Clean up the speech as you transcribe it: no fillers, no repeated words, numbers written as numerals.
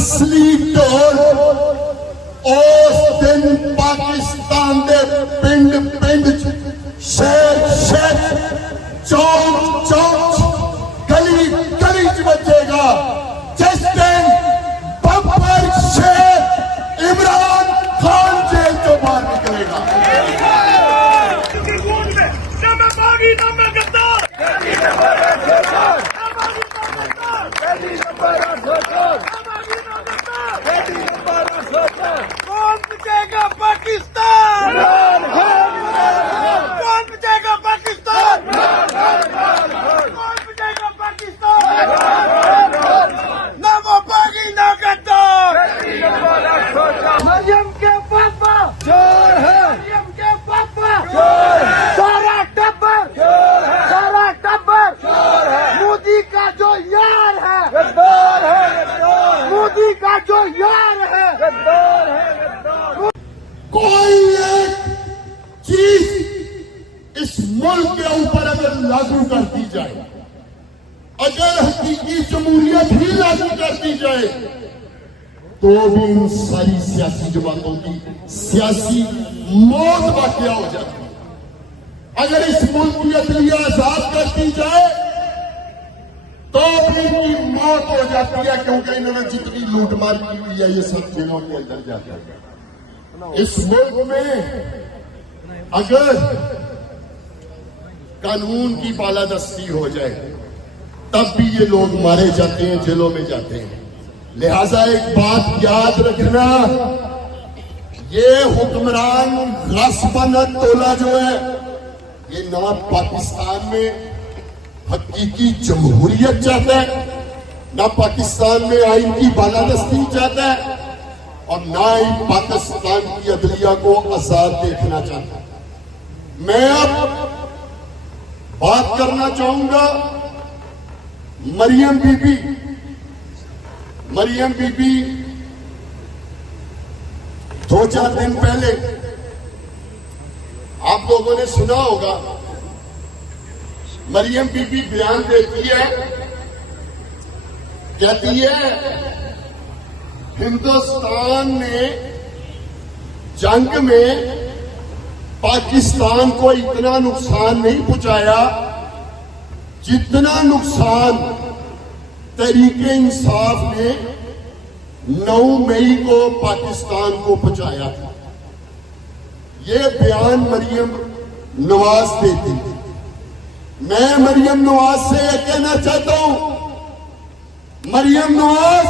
اصلی ڈول اس دن پاکستان دے پنڈ پنڈ شہر شہر چوک چوک گلی گلی بچے گا جس دن بمپر شیر عمران خان جیل تو باہر نکلے گا. کون بچے گا پاکستان؟ کون بچے گا پاکستان؟ کون بچے گا پاکستان؟ نہ وہ باغی نہ غدار. مریم کے پاپا چور ہے. مریم کے پاپا چور ہے. سارا ٹبر چور ہے. سارا ٹبر چور ہے. مودی کا جو یار ہے غدار ہے. مودی کا جو یار ہے غدار ہے. کوئی ایک چیز اس ملک کے اوپر اگر لاگو کر دی جائے, اگر حقیقی جمہوریت ہی لاگو کر دی جائے, تو بھی ان ساری سیاسی جماعتوں کی سیاسی موت واقع ہو جاتی ہے. اگر اس ملک کی عدلیہ آزاد کر دی جائے تو بھی ان کی موت ہو جاتی ہے, کیونکہ انہوں نے جتنی لوٹ مار کی ہوئی ہے یہ سب جنوں کے اندر جاتا ہے. اس ملک میں اگر قانون کی بالادستی ہو جائے تب بھی یہ لوگ مارے جاتے ہیں, جیلوں میں جاتے ہیں. لہذا ایک بات یاد رکھنا, یہ حکمران غصباً تولا جو ہے یہ نہ پاکستان میں حقیقی جمہوریت چاہتا ہے, نہ پاکستان میں آئین کی بالادستی چاہتا ہے, اور نہ ہی پاکستان کی عدلیہ کو آزاد دیکھنا چاہتا ہے. میں اب بات کرنا چاہوں گا مریم بی بی. مریم بی بی 2-4 دن پہلے آپ لوگوں نے سنا ہوگا, مریم بی بی بیان دیتی ہے, کہتی ہے ہندوستان نے جنگ میں پاکستان کو اتنا نقصان نہیں پہنچایا جتنا نقصان تحریک انصاف نے 9 مئی کو پاکستان کو پہنچایا تھا. یہ بیان مریم نواز دیتی تھی. میں مریم نواز سے یہ کہنا چاہتا ہوں, مریم نواز